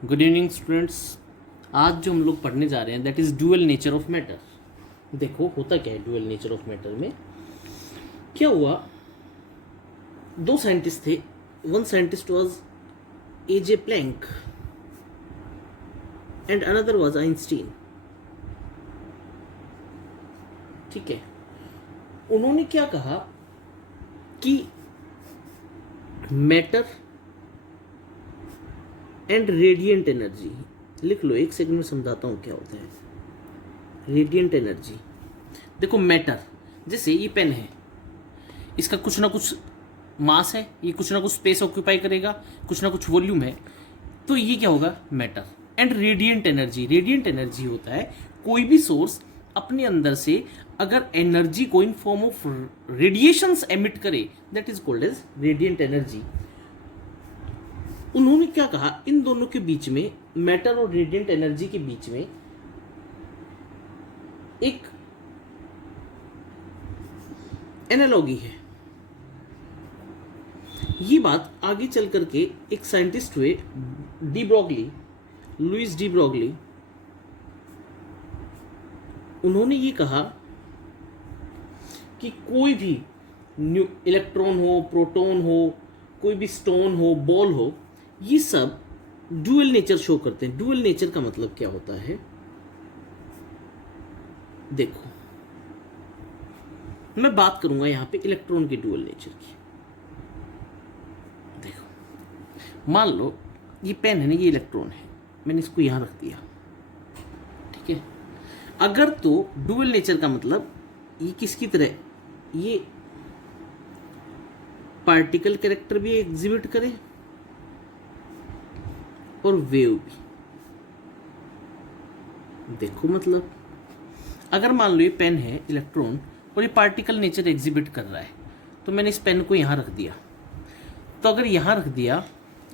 Good evening students. आज जो हम लोग पढ़ने जा रहे हैं that is dual nature of matter. देखो होता क्या है ड्यूअल नेचर ऑफ मैटर में। क्या हुआ, दो साइंटिस्ट थे। वन साइंटिस्ट वाज एजे Planck and another was Einstein. ठीक है, उन्होंने क्या कहा कि मैटर एंड रेडिएंट एनर्जी, लिख लो, एक सेकंड में समझाता हूँ क्या होता है रेडिएंट एनर्जी। देखो मैटर, जैसे ये पेन है, इसका कुछ ना कुछ मास है, ये कुछ ना कुछ स्पेस ऑक्यूपाई करेगा, कुछ ना कुछ वॉल्यूम है, तो ये क्या होगा matter. And radiant energy, radiant energy होता है कोई भी सोर्स अपने अंदर से अगर एनर्जी को in form of radiations emit करे, that is called as radiant energy. उन्होंने क्या कहा, इन दोनों के बीच में, मैटर और रेडिएंट एनर्जी के बीच में एक एनालॉगी है। ये बात आगे चल करके एक साइंटिस्ट हुए de Broglie, Louis de Broglie. उन्होंने ये कहा कि कोई भी इलेक्ट्रॉन हो, प्रोटॉन हो, कोई भी स्टोन हो, बॉल हो, ये सब ड्यूअल नेचर शो करते हैं। ड्यूअल नेचर का मतलब क्या होता है, देखो मैं बात करूंगा यहां पे इलेक्ट्रॉन के ड्यूअल नेचर की। देखो मान लो ये पेन है ना, ये इलेक्ट्रॉन है, मैंने इसको यहां रख दिया, ठीक है। अगर तो ड्यूअल नेचर का मतलब ये किसकी तरह, ये पार्टिकल कैरेक्टर भी एग्जिबिट करे और वेव भी। देखो मतलब अगर मान लो ये पेन है इलेक्ट्रॉन और ये पार्टिकल नेचर एग्जिबिट कर रहा है, तो मैंने इस पेन को यहाँ रख दिया। तो अगर यहाँ रख दिया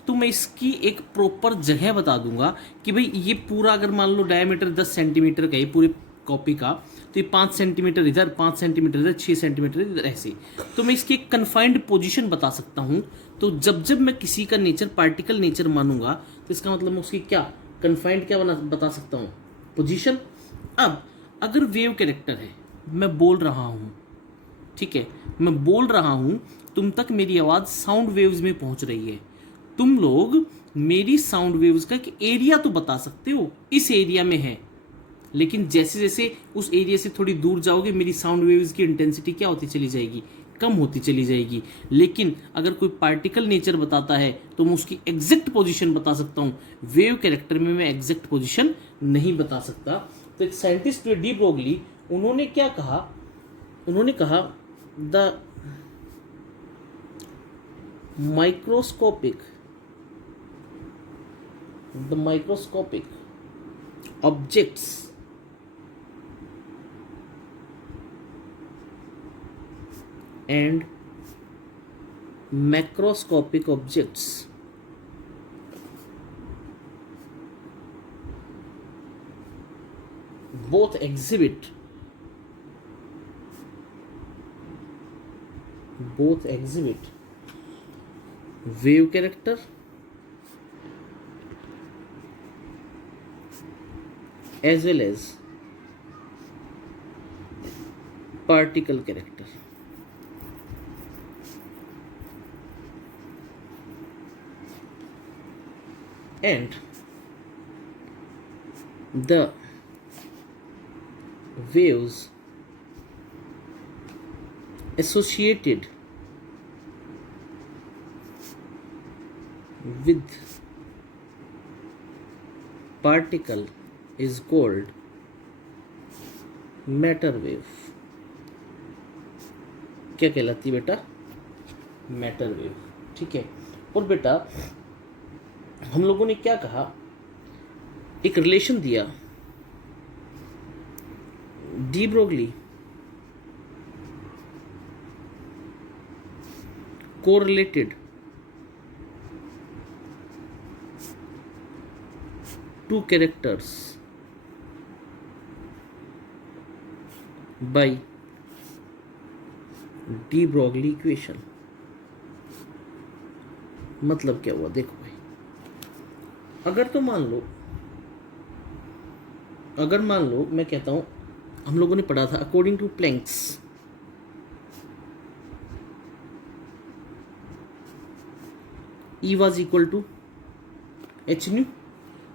तो मैं इसकी एक प्रॉपर जगह बता दूंगा कि भाई ये पूरा, अगर मान लो डायमीटर 10 सेंटीमीटर का है पूरी कॉपी का, तो ये 5 सेंटीमीटर इधर, 5 सेंटीमीटर इधर, 6 सेंटीमीटर इधर, ऐसे। तो मैं इसकी एक कन्फाइंड पोजीशन बता सकता हूँ। तो जब जब मैं किसी का नेचर पार्टिकल नेचर मानूंगा, तो इसका मतलब मैं उसकी क्या कन्फाइंड क्या बता सकता हूँ, पोजीशन। अब अगर वेव कैरेक्टर है, मैं बोल रहा हूँ, ठीक है, मैं बोल रहा हूँ, तुम तक मेरी आवाज़ साउंड वेव्स में पहुँच रही है, तुम लोग मेरी साउंड वेव्स का एक एरिया तो बता सकते हो, इस एरिया में है। लेकिन जैसे जैसे उस एरिया से थोड़ी दूर जाओगे, मेरी साउंड वेव्स की इंटेंसिटी क्या होती चली जाएगी, कम होती चली जाएगी। लेकिन अगर कोई पार्टिकल नेचर बताता है तो मैं उसकी एग्जैक्ट पोजीशन बता सकता हूँ। वेव कैरेक्टर में मैं एग्जैक्ट पोजीशन नहीं बता सकता। तो एक साइंटिस्ट डी ब्रोगली, उन्होंने क्या कहा, उन्होंने कहा the microscopic objects and macroscopic objects both exhibit wave character as well as particle character. And the waves associated with particle is called matter wave. क्या कहलाती है बेटा, मैटर वेव, ठीक है। और बेटा हम लोगों ने क्या कहा, एक रिलेशन दिया, de Broglie correlated two characters by de Broglie equation. मतलब क्या हुआ, देखो भाई, अगर मान लो मैं कहता हूं, हम लोगों ने पढ़ा था according to Planck's E was equal to h nu,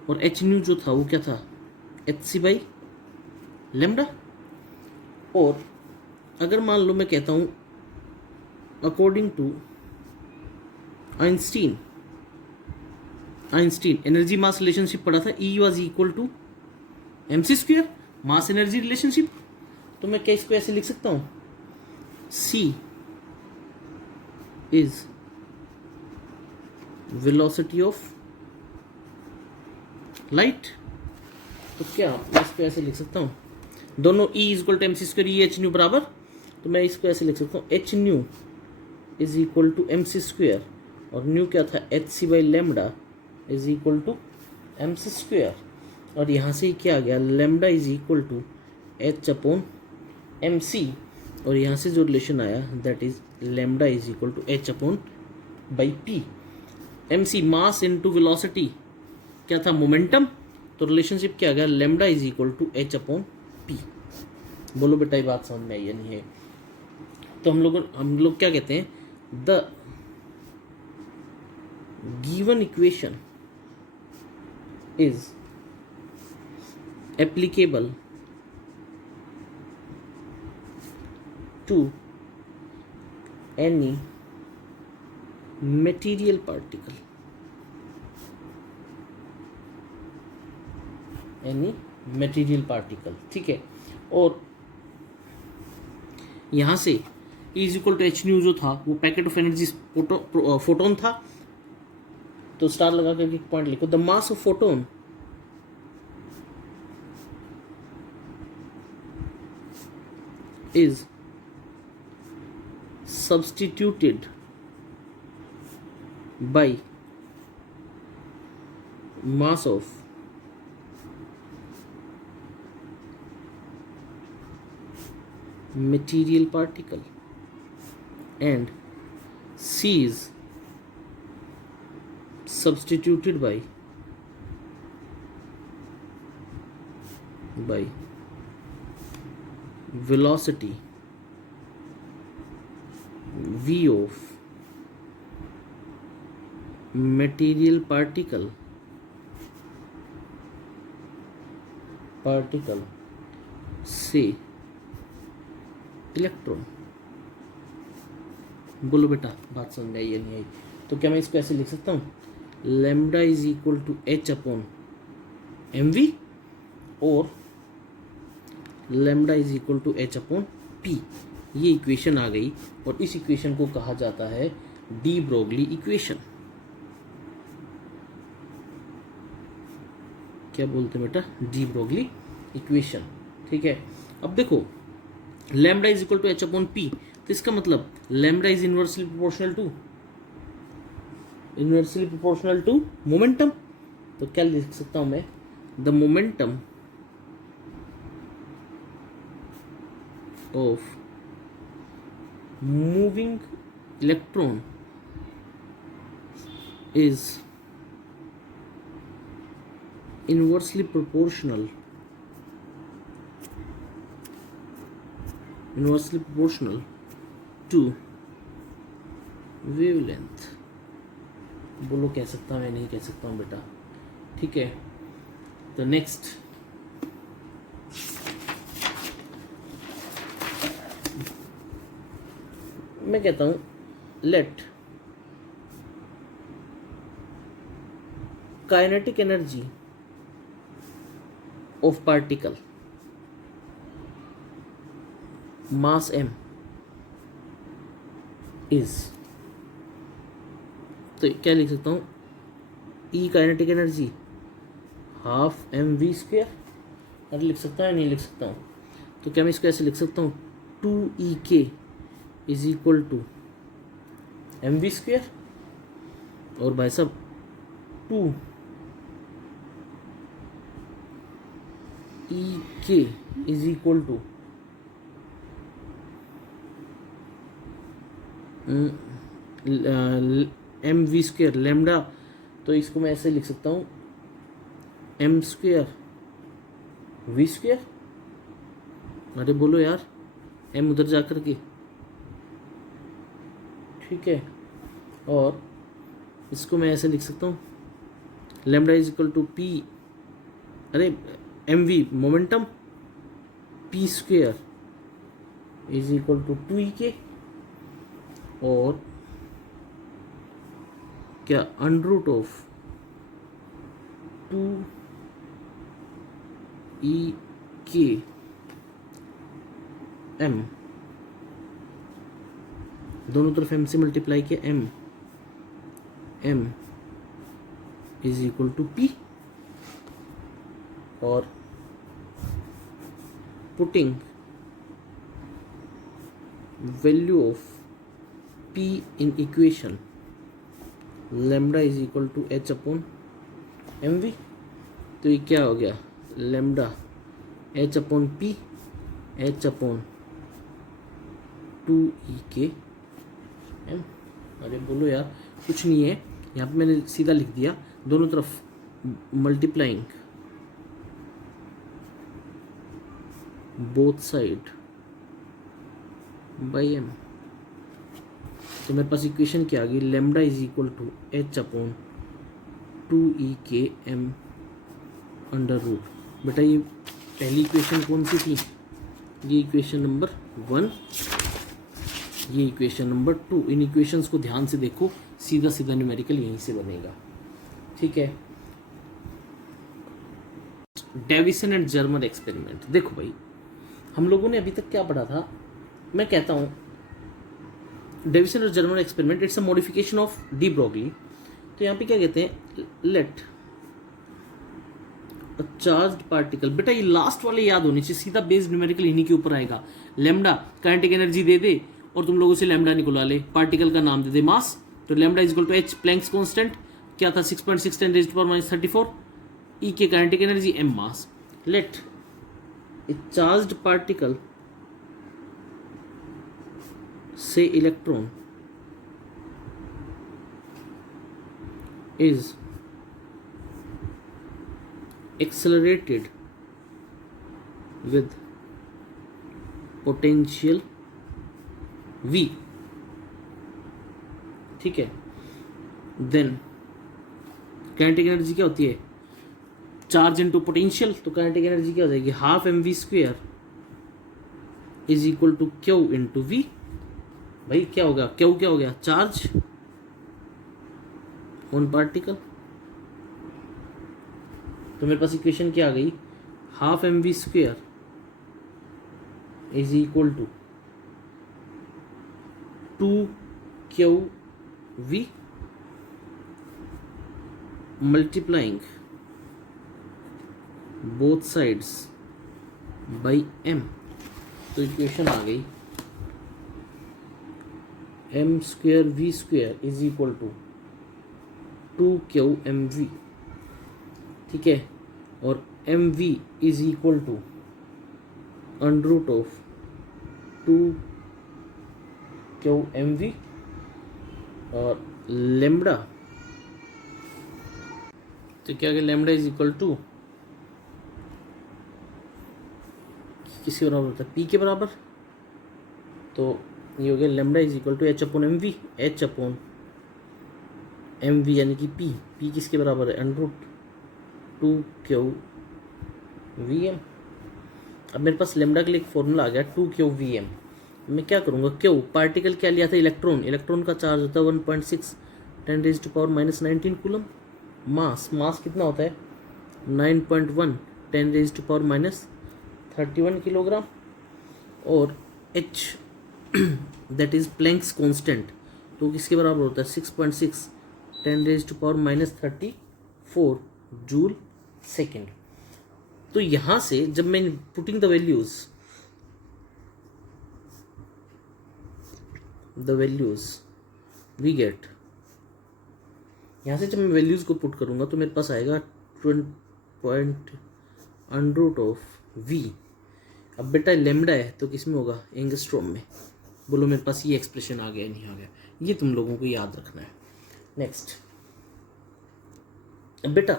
और एच न्यू जो था वो क्या था, एच सी बाई लेमडा। और अगर मान लो मैं कहता हूं according to Einstein energy mass relationship पढ़ा था, E was equal to m c square, mass energy relationship. तो मैं क्या इसको ऐसे लिख सकता हूं, C is velocity of light. तो क्या मैं इसको ऐसे लिख सकता हूं, दोनों E is equal to m c square, E h nu बराबर, तो मैं इसको ऐसे लिख सकता हूँ h nu is equal to m c square, और न्यू क्या था, h c by lambda is equal to m c square. और यहाँ से क्या आ गया, lambda is equal to H upon m c, और यहाँ से जो रिलेशन आया that is lambda is equal to H upon by p. M c mass into velocity क्या था, मोमेंटम, तो रिलेशनशिप क्या आ गया, lambda is equal to H upon p. बोलो बेटा ये बात समझ में आई या नहीं है। तो हम लोग क्या कहते हैं, the given equation is applicable to any material particle, ठीक है। और यहां से is equal to h nu जो था वो पैकेट ऑफ एनर्जी फोटोन था, तो स्टार लगा करके एक पॉइंट लिखो, the mass of photon is substituted by mass of material particle, and C is substituted by velocity v of material particle से इलेक्ट्रॉन। बोलो बेटा बात समझ में आई या नहीं आई। तो क्या मैं इसको ऐसे लिख सकता हूँ, lambda is equal to H upon M V, और lambda is equal to H upon P. ये इक्वेशन आ गई, और इस इक्वेशन को कहा जाता है डी ब्रोगली इक्वेशन। क्या बोलते हैं बेटा, डी ब्रोगली इक्वेशन, ठीक है। अब देखो lambda is equal to H upon p, तो इसका मतलब lambda is inversely proportional to momentum. तो क्या लिख सकता हूं मैं, the momentum of moving electron is inversely proportional to wavelength। बोलो कह सकता हूँ, मैं नहीं कह सकता हूँ बेटा, ठीक है। तो नेक्स्ट मैं कहता हूं, let kinetic energy of particle mass m is, तो क्या लिख सकता हूं, E kinetic energy half m v square. अरे लिख सकता है नहीं लिख सकता हूं, तो क्या मैं इसको ऐसे लिख सकता हूँ, 2ek is equal to m v square, और भाई साहब 2ek is equal to m v square lambda. तो इसको मैं ऐसे लिख सकता हूँ एम स्क्वेयर वी स्क्वेयर, अरे बोलो यार, एम उधर जा कर के, ठीक है। और इसको मैं ऐसे लिख सकता हूँ, lambda is equal to P, अरे M V momentum, P square is equal to 2e, और क्या under root of 2e m, दोनों तरफ m से मल्टीप्लाई किया, m is equal to p, और putting value of p in equation, lambda is equal to h upon M v. तो ये क्या हो गया, lambda h upon p, h upon 2e m। अरे बोलो यार, कुछ नहीं है, यहाँ पे मैंने सीधा लिख दिया, दोनों तरफ multiplying both side by m। तो मेरे पास इक्वेशन क्या आ गई, lambda is equal to h upon 2e m under root. बेटा ये पहली इक्वेशन कौन सी थी, ये इक्वेशन नंबर 1, ये इक्वेशन नंबर 2। इन इक्वेशंस को ध्यान से देखो, सीधा सीधा न्यूमेरिकल यहीं से बनेगा, ठीक है। Davisson and Germer experiment. देखो भाई, हम लोगों ने अभी तक क्या पढ़ा था, मैं कहता हूँ डेविसन और Germer experiment it's a modification of de Broglie. तो यहाँ पे क्या कहते हैं, लेट अ चार्ज्ड पार्टिकल। बेटा ये लास्ट वाले याद होने चाहिए, सीधा बेस्ड न्यूमेरिकल इन्हीं के ऊपर आएगा। लैम्डा काइनेटिक एनर्जी दे दे और तुम लोगों से लैम्डा निकलवा ले, पार्टिकल का नाम दे दे मास, तो lambda is equal to h, Planck's constant क्या था 6.6 10 raised to power minus 34, ई के काइनेटिक एनर्जी एम मास। लेट ए चार्ज्ड पार्टिकल से electron is accelerated with potential v, ठीक है। देन काइनेटिक एनर्जी क्या होती है, चार्ज इनटू पोटेंशियल, तो काइनेटिक एनर्जी क्या हो जाएगी, half m v square is equal to q into v. भाई क्या होगा, क्यू क्या हो गया, चार्ज ऑन पार्टिकल। तो मेरे पास इक्वेशन क्या आ गई, half m v square is equal to 2q v multiplying both sides by m। तो इक्वेशन आ गई m square v square is equal to 2q mv, ठीक है। और mv is equal to under root of 2q mv, और lambda तो क्या गया, लेम्डा इज इक्वल टू किसके बराबर होता है, पी के बराबर। तो ये हो गया lambda is equal to H upon M v, h upon M v यानी कि पी, पी किसके बराबर है, under root 2q V M. अब मेरे पास लेम्डा के लिए एक फॉर्मूला आ गया 2q वी एम। मैं क्या करूँगा, क्यू पार्टिकल क्या लिया था, इलेक्ट्रॉन, इलेक्ट्रॉन का चार्ज होता है 1.6 10 raised to power minus 19 coulomb. Mass, mass कितना होता है 9.1 10 raised to power minus 31 kilogram. और h that is Planck's constant, तो किसके बराबर होता है 6.6 10 raised to power minus 34 joule second. तो यहाँ से जब मैं putting the values we get, यहाँ से जब मैं वैल्यूज़ को पुट करूँगा तो मेरे पास आएगा 20 अंडर रूट ऑफ वी। अब बेटा लेम्डा है तो किस में होगा, एंगस्ट्रॉम में। बोलो मेरे पास ये एक्सप्रेशन आ गया नहीं आ गया, ये तुम लोगों को याद रखना है। नेक्स्ट बेटा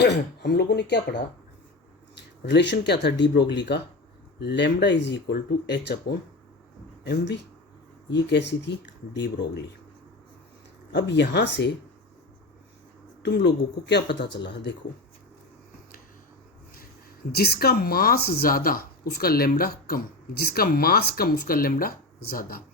हम लोगों ने क्या पढ़ा, रिलेशन क्या था डी ब्रोगली का, lambda is equal to H upon M v. ये कैसी थी, डी ब्रोगली। अब यहां से तुम लोगों को क्या पता चला, देखो जिसका मास ज्यादा उसका लैम्डा कम, जिसका मास कम उसका लैम्डा ज्यादा।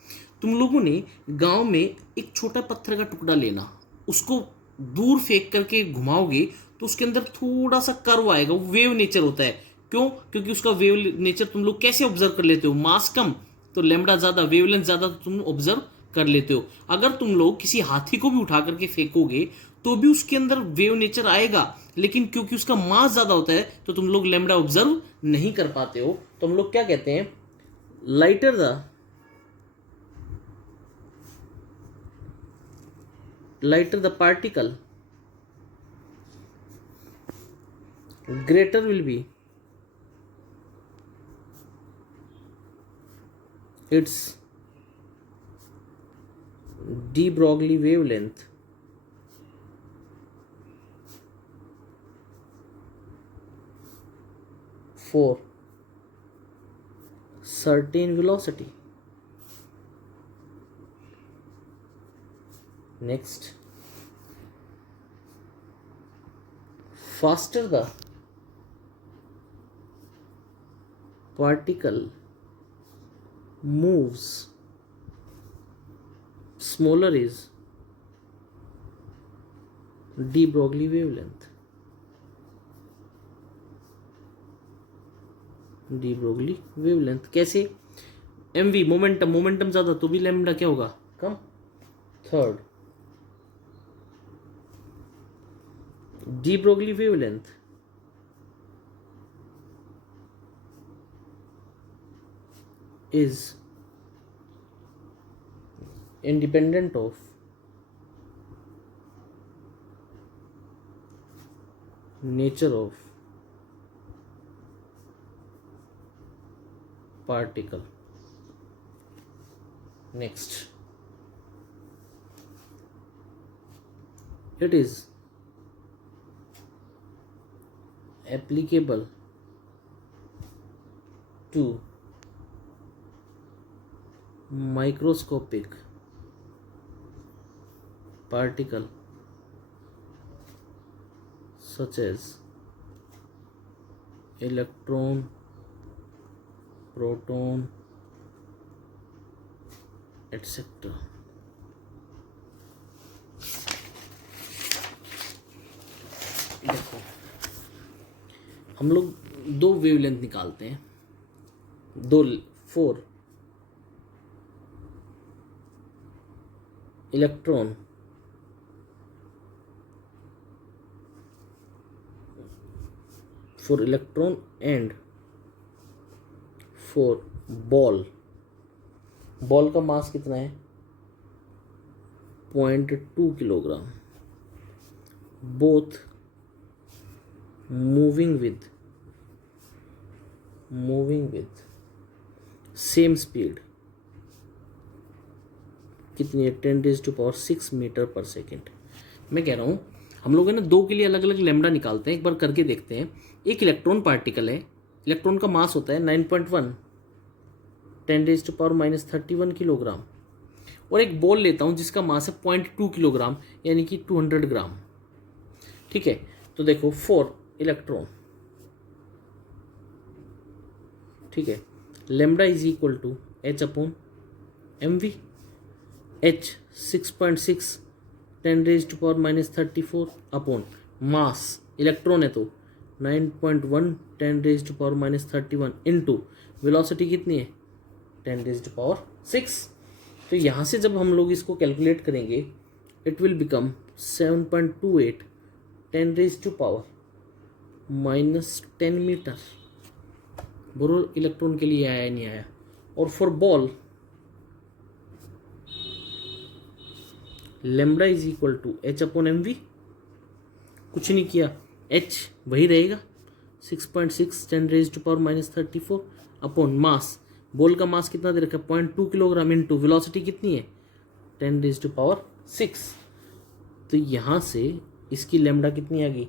तुम लोगों ने गांव में एक छोटा पत्थर का टुकड़ा लेना, उसको दूर फेंक करके घुमाओगे तो उसके अंदर थोड़ा सा कर्व आएगा, वो वेव नेचर होता है। क्यों? क्योंकि उसका वेव नेचर तुम लोग कैसे ऑब्जर्व कर लेते हो, मास कम तो लैम्डा ज्यादा, वेवलेंथ ज्यादा, तो तुम ऑब्जर्व कर लेते हो। अगर तुम लोग किसी हाथी को भी उठा करके फेंकोगे तो भी उसके अंदर वेव नेचर आएगा, लेकिन क्योंकि उसका मास ज्यादा होता है तो तुम लोग लैम्डा ऑब्जर्व नहीं कर पाते हो। तो हम लोग क्या कहते हैं, lighter the particle greater will be its de Broglie wavelength for certain velocity. Next, faster the particle moves, smaller is de Broglie wavelength. De Broglie wavelength कैसे, एम वी मोमेंटम, मोमेंटम ज्यादा तो भी लैम्डा क्या होगा, कम। Third, de Broglie wavelength is independent of nature of particle. Next, it is applicable to microscopic particle such as electron, proton, etc. देखो हम लोग दो वेवलेंथ निकालते हैं, दो 4 electron for electron and for ball. Ball का मास कितना है, 0.2 kilogram. Both moving with same speed, कितनी है, 10⁶ मीटर पर सेकेंड। मैं कह रहा हूँ हम लोग है ना दो के लिए अलग अलग लैम्डा निकालते हैं, एक बार करके देखते हैं। एक इलेक्ट्रॉन पार्टिकल है, इलेक्ट्रॉन का मास होता है 9.1 10⁻³ किलोग्राम, और एक बॉल लेता हूँ जिसका मास है 0.2 किलोग्राम यानी कि 200 ग्राम। ठीक है, तो देखो 4 इलेक्ट्रॉन, ठीक है, lambda is equal to H upon M v. H 6.6 10⁻³ upon mass, electron है तो 9.1 10⁻³ इंटू वेलोसिटी कितनी है 10⁻⁶। तो यहाँ से जब हम लोग इसको कैलकुलेट करेंगे इट विल बिकम 7.28 10⁻⁻10 मीटर। बोरो इलेक्ट्रॉन के लिए आया नहीं आया। और for ball lambda is equal to H upon M v, कुछ नहीं किया, एच वही रहेगा 6.6 10⁻⁻34 अपॉन मास। बॉल का मास कितना दे रखा है 0.2 किलोग्राम इंटू वेलोसिटी कितनी है 10⁻⁶। तो यहाँ से इसकी लैम्डा कितनी आ गई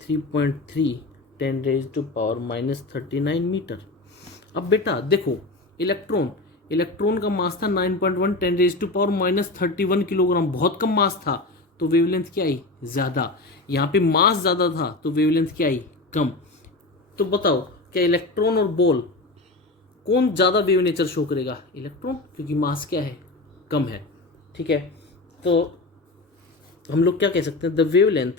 3.3 10⁻³ मीटर। अब बेटा देखो, इलेक्ट्रॉन का मास था 9.1 10⁻³ किलोग्राम, बहुत कम मास था, तो वेवलेंथ क्या आई? ज़्यादा। यहाँ पे मास ज़्यादा था तो वेवलेंथ क्या आई? कम। तो बताओ क्या इलेक्ट्रॉन और बॉल कौन ज़्यादा वेव नेचर शो करेगा? इलेक्ट्रॉन, क्योंकि मास क्या है? कम है। ठीक है, तो हम लोग क्या कह सकते हैं? The wavelength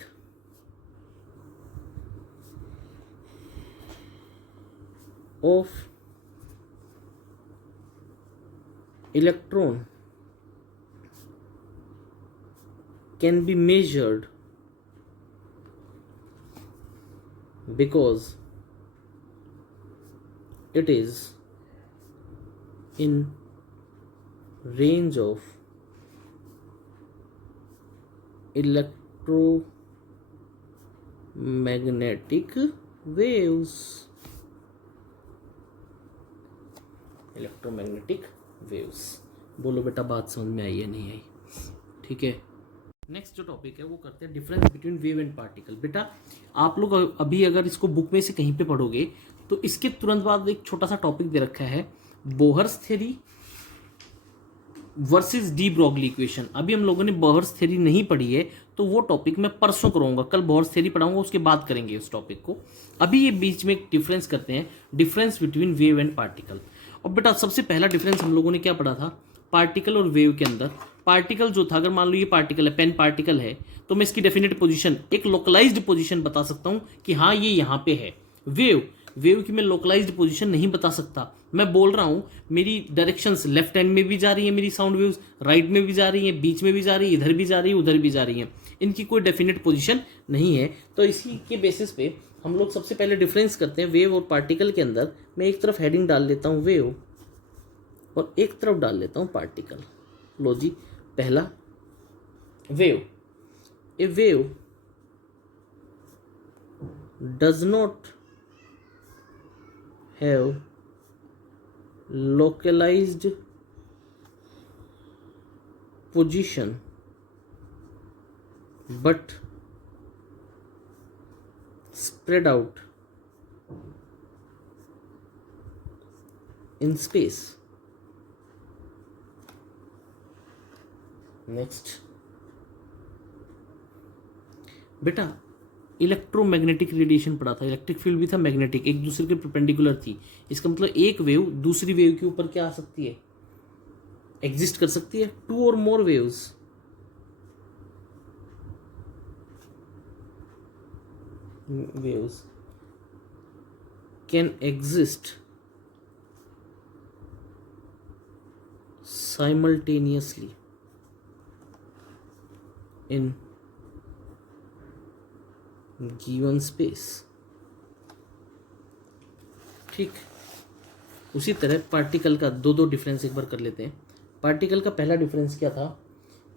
of electron can be measured because it is in range of electromagnetic waves। Electromagnetic waves. बोलो बेटा बात समझ में आई है नहीं आई? ठीक है, नेक्स्ट जो टॉपिक है वो करते हैं difference between wave and particle. बेटा आप लोग अभी अगर इसको बुक में से कहीं पे पढ़ोगे तो इसके तुरंत बाद एक छोटा सा टॉपिक दे रखा है, Bohr's theory versus de Broglie equation. अभी हम लोगों ने बोहर्स थ्योरी नहीं पढ़ी है, तो वो टॉपिक मैं परसों कराऊंगा, कल बोहर्स थ्योरी पढ़ाऊंगा, उसके बाद करेंगे उस टॉपिक को। अभी ये बीच में एक डिफरेंस करते हैं, difference between wave and particle. और बेटा सबसे पहला डिफरेंस हम लोगों ने क्या पढ़ा था? पार्टिकल और वेव के अंदर पार्टिकल जो था, अगर मान लो ये पार्टिकल है, पेन पार्टिकल है, तो मैं इसकी डेफिनेट पोजीशन, एक लोकलाइज्ड पोजीशन बता सकता हूं कि हाँ ये यहां पे है। वेव की मैं लोकलाइज्ड पोजीशन नहीं बता सकता। मैं बोल रहा हूं मेरी डायरेक्शंस लेफ्ट हैंड में भी जा रही है, मेरी साउंड वेव्स राइट में भी जा रही है, बीच में भी जा रही है, इधर भी जा रही है, उधर भी जा रही है, इनकी कोई डेफिनेट पोजीशन नहीं है। तो इसी के बेसिस पे हम लोग सबसे पहले डिफरेंस करते हैं वेव और पार्टिकल के अंदर। मैं एक तरफ हेडिंग डाल लेता हूं वेव और एक तरफ डाल लेता हूं पार्टिकल। लो जी, पहला wave. A wave does not have localized position but spread out in space। Next बेटा इलेक्ट्रोमैग्नेटिक रेडिएशन पढ़ा था, इलेक्ट्रिक फील्ड भी था, मैग्नेटिक, एक दूसरे के परपेंडिकुलर थी। इसका मतलब एक वेव दूसरी वेव के ऊपर क्या आ सकती है? एग्जिस्ट कर सकती है। टू और more waves can exist simultaneously in given space. ठीक, उसी तरह पार्टिकल का दो डिफरेंस एक बार कर लेते हैं। पार्टिकल का पहला डिफरेंस क्या था?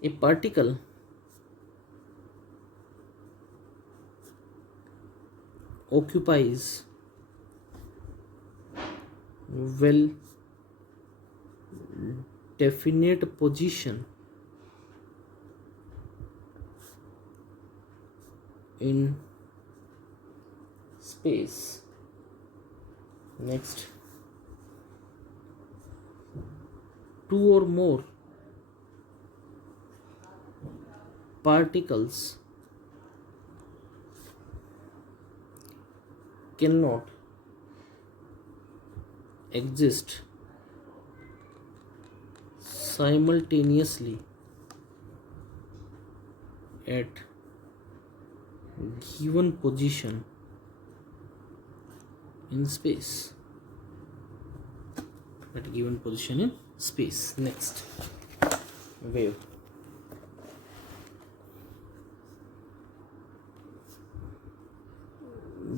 ए particle occupies well definite position in space। next, two or more particles cannot exist simultaneously at given position in space। at given position in space। next, wave।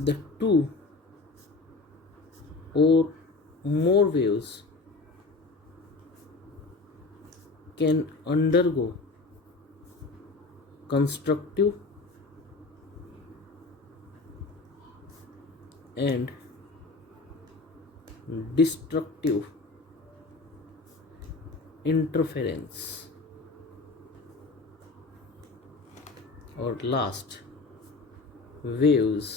the two or more waves can undergo constructive and destructive interference। और last, waves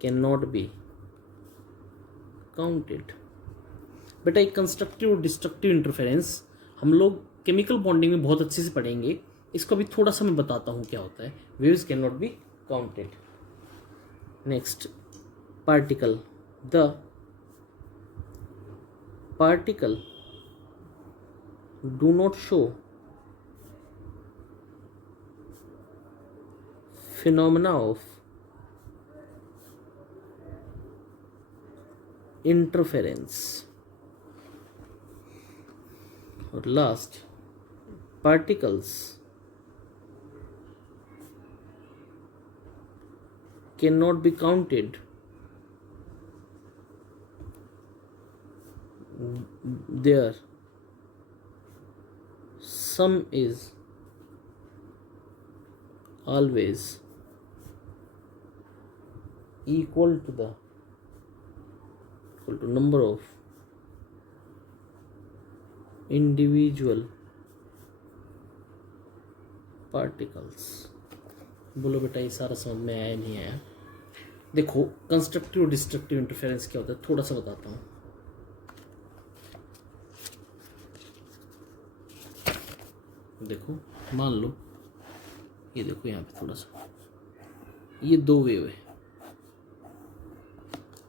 cannot be counted। बेटा एक constructive और destructive interference हम लोग chemical bonding में बहुत अच्छे से पढ़ेंगे, इसको भी थोड़ा सा मैं बताता हूँ क्या होता है। Waves can not be counted. Next, particle. The particle do not show phenomena of interference। और last, particles cannot be counted, their sum is always equal to number of individual particles। बोलो बेटा ये सारा समझ में आया नहीं आया? देखो कंस्ट्रक्टिव और डिस्ट्रक्टिव इंटरफेरेंस क्या होता है थोड़ा सा बताता हूँ। देखो मान लो ये देखो यहाँ पे थोड़ा सा, ये दो वेव है,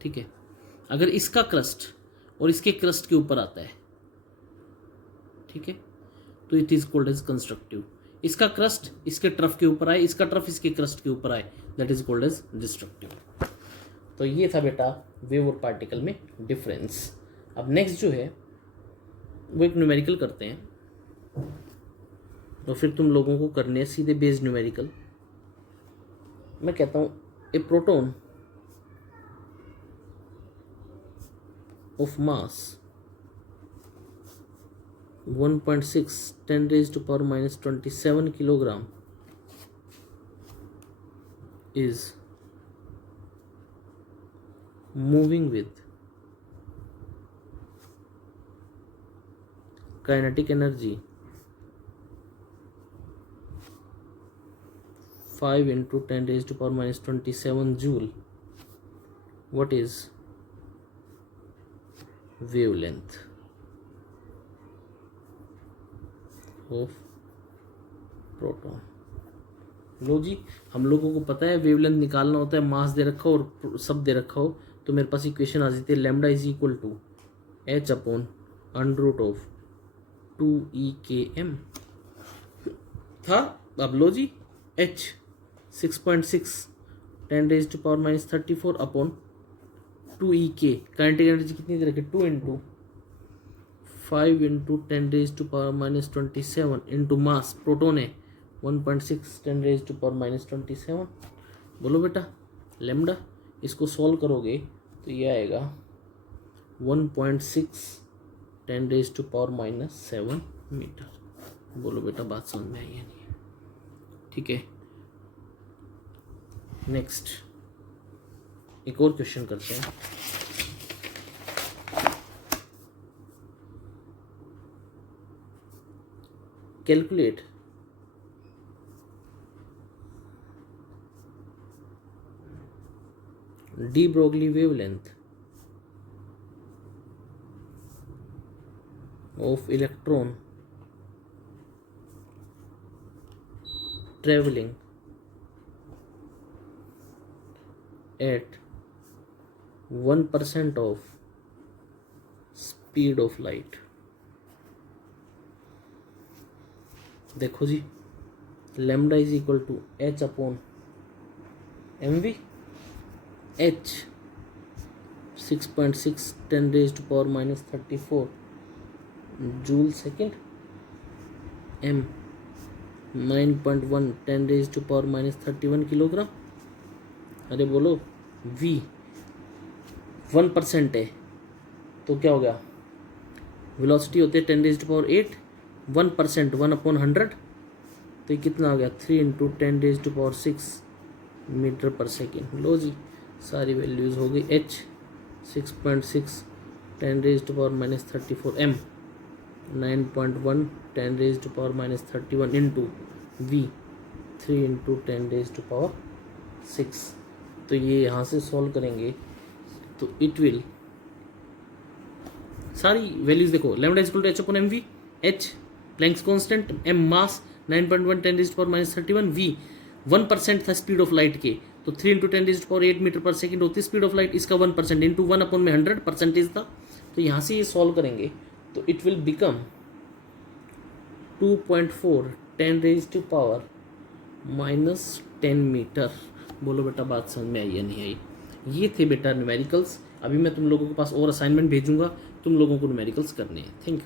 ठीक है। अगर इसका क्रस्ट और इसके क्रस्ट के ऊपर आता है, ठीक है, तो it is called as constructive. इसका क्रस्ट इसके ट्रफ के ऊपर आए, इसका ट्रफ इसके क्रस्ट के ऊपर आए, that is called as destructive. तो ये था बेटा वेव और पार्टिकल में डिफरेंस। अब नेक्स्ट जो है वो एक न्यूमेरिकल करते हैं, तो फिर तुम लोगों को करने हैं सीधे बेस्ड न्यूमेरिकल। मैं कहता हूँ ए proton of mass 1.6 10 raised to power minus 27 kilogram is moving with kinetic energy 5 into 10 raised to power minus 27 joule। What is wavelength of proton? लो जी, हम लोगों को पता है वेवलेंथ निकालना होता है, मास दे रखा हो और सब दे रखा हो, तो मेरे पास इक्वेशन आ जाती है lambda is equal to h upon under root of 2e/m था। अब लो जी, h 6.6 10 raised to power minus 34 upon 2e/k, kinetic energy कितनी दे रखी, 2 into 5 into 10 raise to power minus 27 into mass, proton है 1.6 10 रेज टू पावर माइनस 27। बोलो बेटा लेमडा, इसको सॉल्व करोगे तो ये आएगा 1.6 10 raise to power minus 7 metre. बोलो बेटा बात समझ में आई है नहीं? ठीक है, नेक्स्ट एक और क्वेश्चन करते हैं। Calculate de Broglie wavelength of electron traveling at 1% of speed of light। देखो जी, lambda is equal to h upon mv, h 6.6 10 raise to power minus 34 joule second, m 9.1 10 raise to power minus 31 kilogram. अरे बोलो v 1% है तो क्या हो गया, velocity होते हैं 10 रेज टू पावर 8, 1% 1 अपॉन 100, तो ये कितना आ गया 3 into 10 raise to power 6 metre per second. लो जी सारी वैल्यूज़ हो गई, h 6.6 10 raise to power minus 34, m 9.1 10 raise to power minus 31 into v 3 into 10⁻⁶। तो ये यहाँ से सॉल्व करेंगे तो इट विल, सारी वैल्यूज देखो, lambda is equal to h/mv, h Planck's constant, m mass 9.1 10⁻31, v 1% था स्पीड ऑफ लाइट के, तो 3 इंटू 10⁸ मीटर पर सेकेंड होती स्पीड ऑफ लाइट, इसका 1% इंटू 1/100 परसेंटेज था। तो यहाँ से ये सॉल्व करेंगे तो इट विल बिकम 2.4 10⁻⁻10 मीटर। बोलो बेटा बात समझ में आई या नहीं आई? ये थे बेटा न्यूमेरिकल्स। अभी मैं तुम लोगों के पास और असाइनमेंट भेजूंगा, तुम लोगों को न्यूमेरिकल्स करने हैं। Thank you.